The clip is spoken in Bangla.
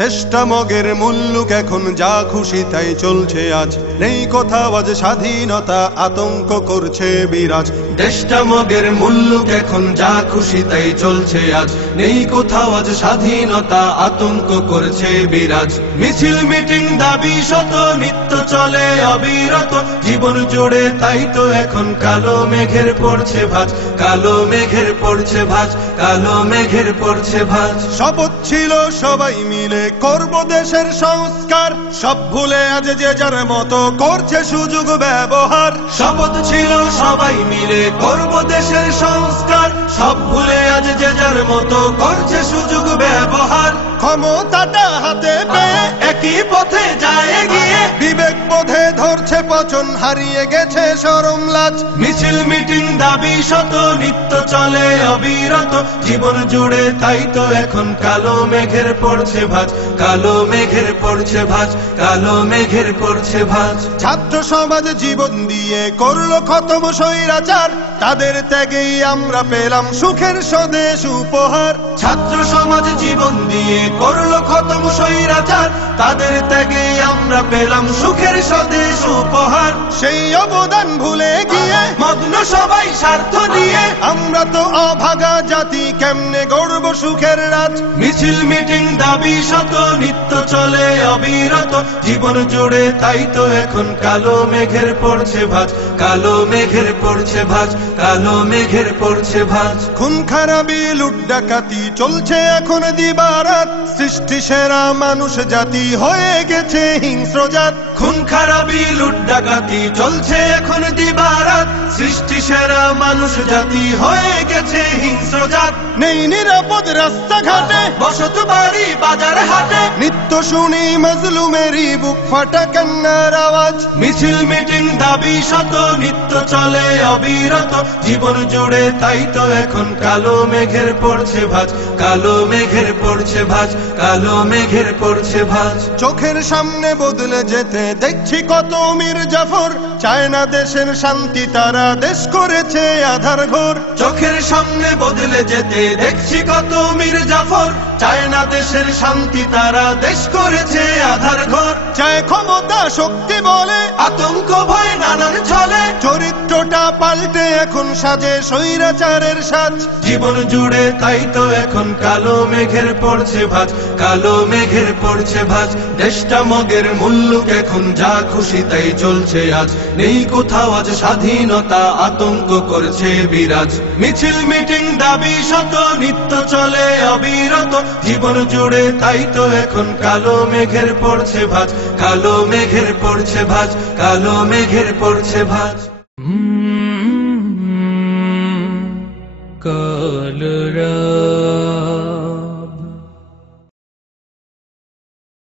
দেশটা মগের মুল্লুক এখন যা খুশি তাই চলছে আজ, নেই কোথাও আজ স্বাধীনতা, আতঙ্ক করছে বিরাজ। দেশটা মগের মুল্লুক এখন যা খুশি তাই চলছে আজ, নেই কোথাও আজ স্বাধীনতা, আতঙ্ক করছে বিরাজ। মিছিল মিটিং দাবি শত নিত্য চলে অবিরত, জীবন জুড়ে তাই তো এখন কালো মেঘের পড়ছে ভাঁজ, কালো মেঘের পড়ছে ভাঁজ, কালো মেঘের পড়ছে ভাঁজ। শপথ ছিল সবাই মিলে করব দেশের সংস্কার, সব ভুলে আজ যে যার মতো করছে সুযোগ ব্যবহার। শপথ ছিল সবাই মিলে করব দেশের সংস্কার, সব ভুলে আজ যে যার মতো করছে সুযোগ ব্যবহার। ক্ষমতাটা হাতে পেয়ে একই পথে যায় এগিয়ে, বিবেক বোধে ধরছে পচন, হারিয়ে গেছে শরম লাজ। মিছিল মিটিং দাবি শত নিত্য চলে অবিরত, জীবন জুড়ে তাই তো এখন কালো মেঘের পড়ছে ভাঁজ, কালো মেঘের পড়ছে ভাঁজ, কালো মেঘের পড়ছে ভাঁজ। ছাত্র সমাজ জীবন দিয়ে করলো খতম স্বৈরাচার, তাদের ত্যাগেই আমরা পেলাম সুখের স্বদেশ উপহার। ছাত্র সমাজ জীবন দিয়ে করলো খতম স্বৈরাচার, তাদের ত্যাগেই আমরা পেলাম সুখের স্বদেশ উপহার। সেই অবদান ভুলে গিয়ে মগ্ন সবাই স্বার্থ নিয়ে, আমরা তো অভাগা জাতি, কেমনে গড়ব সুখের রাজ। মিছিল মিটিং দাবি শত নিত্য চলে অবিরত, জীবন জুড়ে তাই তো এখন কালো মেঘের পড়ছে ভাঁজ, কালো মেঘের পড়ছে ভাঁজ, কালো মেঘের পড়ছে ভাঁজ। খুন খারাপি লুট ডাকাতি চলছে এখন দিবারাত, সৃষ্টি সেরা মানুষ জাতি হয়ে গেছে হিংস্র জাত। খুন খারাপি লুট ডাকাতি চলছে এখন দিবারাত, সৃষ্টি সেরা মানুষ জাতি হয়ে গেছে হিংস্র জাত। নেই নিরাপদ রাস্তাঘাটে, বসত বাড়ি বাজার হাটে, নিত্য শুনি মজলুমেরই বুক ফাটা কান্নার আওয়াজ। মিছিল মিটিং দাবি শত নিত্য চলে অবিরত, জীবন জুড়ে তাই তো এখন কালো মেঘের পড়ছে ভাঁজ, কালো মেঘের পড়ছে ভাঁজ, কালো মেঘের পড়ছে ভাঁজ। চোখের সামনে বদলে যেতে দেখছি কত মীর জাফর, চায় না দেশের শান্তি, তারা দেশ করেছে আধার ঘর। চোখের সামনে বদলে যেতে দেখছি কত মীর জাফর, চায় না দেশের শান্তি, তারা দেশ করেছে আধার ঘর। চায় ক্ষমতা শক্তি বলে আতঙ্ক ভয় নানান ছলে, চরিত্রটা পাল্টে এখন সাজে স্বৈরাচারের সাজ। জীবন জুড়ে তাই তো এখন কালো মেঘের পড়ছে ভাঁজ, কালো মেঘের পড়ছে ভাঁজ। দেশটা মগের মুল্লুক এখন যা খুশি তাই চলছে আজ, নেই কোথাও আজ স্বাধীনতা, আতঙ্ক করছে বিরাজ। মিছিল মিটিং দাবি শত নিত্য চলে অবিরত, জীবন জুড়ে তাই তো এখন কালো মেঘের পড়ছে ভাঁজ, কালো মেঘের পড়ছে ভাঁজ, কালো মেঘের পড়ছে ভাঁজ। কালো